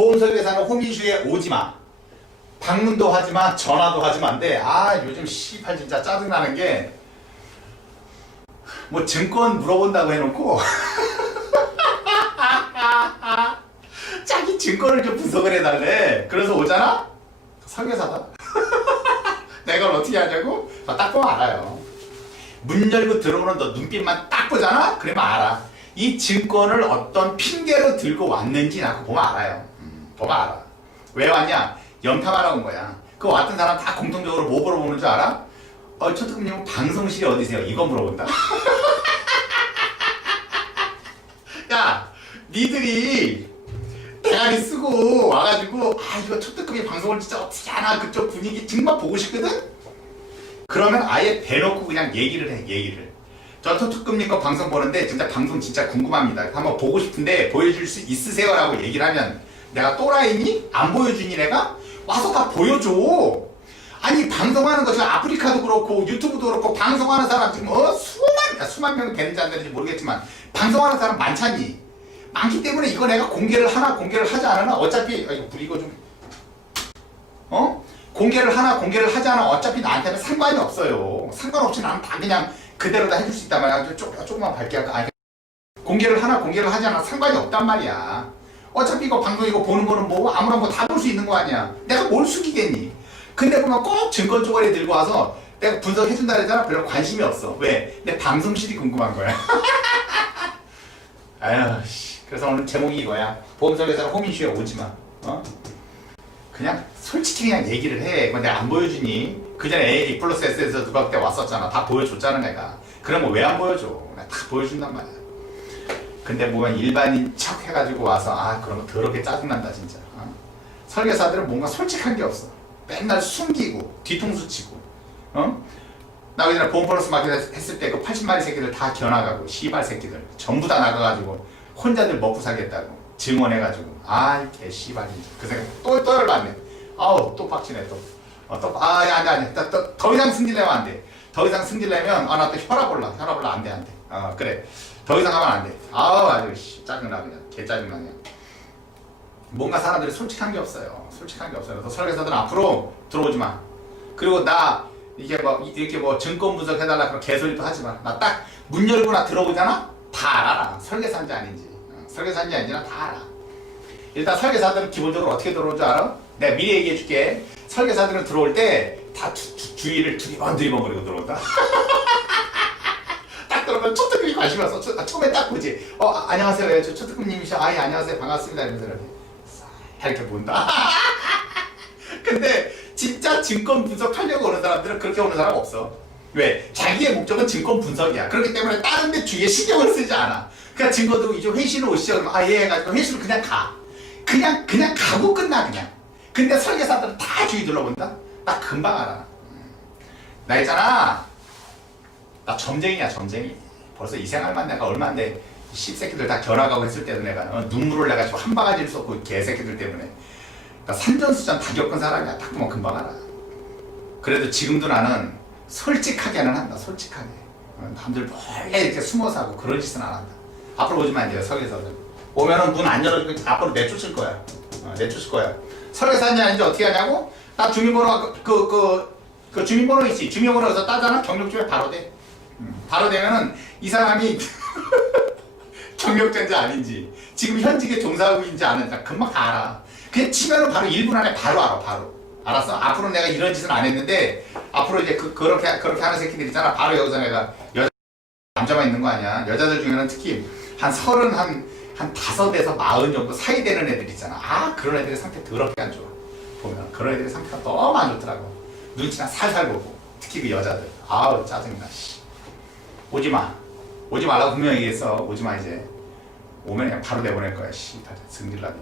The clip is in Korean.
보험설계사는 홈이슈에 오지마. 방문도 하지마, 전화도 하지마 한데, 아, 요즘 씨발 진짜 짜증나는 게, 뭐 증권 물어본다고 해놓고, 자기 증권을 좀 분석을 해달래. 그래서 오잖아? 설계사다. 내가 이걸 어떻게 하냐고? 아, 딱 보면 알아요. 문 열고 들어오는 너 눈빛만 딱 보잖아? 그러면 알아. 이 증권을 어떤 핑계로 들고 왔는지 나그 보면 알아요. 알아. 왜 왔냐? 연탐하러 온 거야. 그 왔던 사람 다 공통적으로 뭐 오는 줄 알아? 어, 초특급님 방송실이 어디세요? 이거 물어본다. 야, 니들이 대가리 쓰고 와가지고 아 이거 초특급이 방송을 진짜 어떻게 하나 그쪽 분위기 정말 보고 싶거든? 그러면 아예 대놓고 그냥 얘기를 해 얘기를 저 초특급님 거 방송 보는데 진짜 방송 진짜 궁금합니다 한번 보고 싶은데 보여줄 수 있으세요? 라고 얘기를 하면 내가 또라이니? 안 보여주니 내가? 와서 다 보여줘 아니 방송하는 거 지금 아프리카도 그렇고 유튜브도 그렇고 방송하는 사람 지금 어 수만 아, 수만 명 되는지 안 되는지 모르겠지만 방송하는 사람 많잖니 많기 때문에 이거 내가 공개를 하나 공개를 하지 않으나 어차피 아, 이거 좀 어? 공개를 하나 공개를 하지 않아 어차피 나한테는 상관이 없어요 상관없이 나는 다 그냥 그대로 다 해줄 수 있단 말이야 좀, 조- 조금만 밝게 할까 아니, 공개를 하나 공개를 하지 않아 상관이 없단 말이야 어차피 이거 방송 이거 보는 거는 뭐 아무나 뭐다볼 수 있는 거 아니야. 내가 뭘 숙이겠니? 근데 보면 꼭 증권 쪼가리 들고 와서 내가 분석해준다 그랬잖아. 별로 관심이 없어. 왜? 내 방송실이 궁금한 거야. 아유 씨. 그래서 오늘 제목이 이거야. 보험설계사는 홈이슈에 오지 마. 어? 그냥 솔직히 그냥 얘기를 해. 근데 안 보여주니. 그 전에 A 플러스 S에서 누가 그때 왔었잖아. 다 보여줬잖아 내가. 그러면 왜안 보여줘? 내가 다 보여준단 말이야 근데 뭐가 일반인 척 해가지고 와서 아 그러면 더럽게 짜증난다 진짜 어? 설계사들은 뭔가 솔직한 게 없어 맨날 숨기고 뒤통수 치고 어? 나 그 전에 보험 플러스 마켓 했을 때 그 80마리 새끼들 다 겨나가고 시발 새끼들 전부 다 나가가지고 혼자들 먹고 살겠다고 증언해가지고 아이 개 시발 진짜 그 생각 또, 또 열받네 아우 또 빡치네 또 어, 또, 아, 야, 안 돼, 안 돼. 더, 더, 더 이상 승질내면 안 돼. 더 이상 승질내면, 아, 나 또 혈압 올라. 혈압 올라. 안 돼, 안 돼. 어, 그래. 더 이상 하면 안 돼. 아우, 아주, 씨, 짜증나, 그냥. 개 짜증나, 그냥. 뭔가 사람들이 솔직한 게 없어요. 솔직한 게 없어요. 그래서 설계사들은 앞으로 들어오지 마. 그리고 나, 이게 뭐, 이- 이렇게 뭐, 증권 분석 해달라. 그런 개소리도 하지 마. 나 딱, 문 열고 나 들어보잖아? 다 알아. 설계사인지 아닌지. 어, 설계사인지 아닌지는 다 알아. 일단 설계사들은 기본적으로 어떻게 들어오는 줄 알아? 내가 미리 얘기해 줄게. 설계사들은 들어올 때 다 주위를 두리번 두리번 거리고 들어온다. 딱 들어오면 초특급이 관심이 없어. 초- 아, 처음에 딱 보지. 어, 아, 안녕하세요. 예, 저 초특급님이셔. 아, 예, 안녕하세요. 반갑습니다. 이렇게 싹 이렇게 본다. 근데 진짜 증권 분석하려고 오는 사람들은 그렇게 오는 사람 없어. 왜? 자기의 목적은 증권 분석이야. 그렇기 때문에 다른 데 주위에 신경을 쓰지 않아. 그러니까 증권도 이제 회의실을 오시죠. 그러면 아, 예, 해가지고 회의실로 그냥 가. 그냥, 그냥 가고 끝나, 그냥. 근데 설계사들은 다 주위 둘러본다? 나 금방 알아. 음. 나 있잖아. 나 점쟁이야, 점쟁이. 벌써 이 생활만 내가 얼마인데, 이 씹새끼들 다 결합하고 했을 때도 내가 어, 눈물을 내가 한 바가지를 쏟고 개새끼들 때문에. 그러니까 산전수전 다 겪은 사람이야. 딱 보면 금방 알아. 그래도 지금도 나는 솔직하게는 한다. 솔직하게. 어, 남들 몰래 이렇게 숨어서 하고 그런 짓은 안 한다. 앞으로 오지만 안 돼요. 설계사들. 오면은 문 안 열어주고 앞으로 내쫓을 거야. 어, 내쫓을 거야. 설계사인지 아닌지 어떻게 하냐고? 나 주민번호 그, 그, 그, 그 주민번호 있지. 주민번호에서 따잖아. 경력주에 바로 돼. 음, 바로 되면은 이 사람이 경력자인지 아닌지 지금 현직에 종사하고 있는지 아는지 금방 다 알아. 그냥 치면은 바로 1분 안에 바로 알아. 바로. 알았어? 앞으로 내가 이런 짓은 안 했는데 앞으로 이제 그, 그렇게 그렇게 하는 새끼들 있잖아. 바로 여기서 내가 여자 남자만 있는 거 아니야. 여자들 중에는 특히 한 서른 한, 한 다섯에서 마흔 정도 사이 되는 애들 있잖아. 아, 그런 애들의 상태 더럽게 안 좋아. 보면. 그런 애들의 상태가 너무 안 좋더라고. 눈치나 살살 보고. 특히 그 여자들. 아우, 짜증나, 씨. 오지 마. 오지 말라고 분명히 얘기했어. 오지 마, 이제. 오면 그냥 바로 내보낼 거야, 씨. 다 승질나게.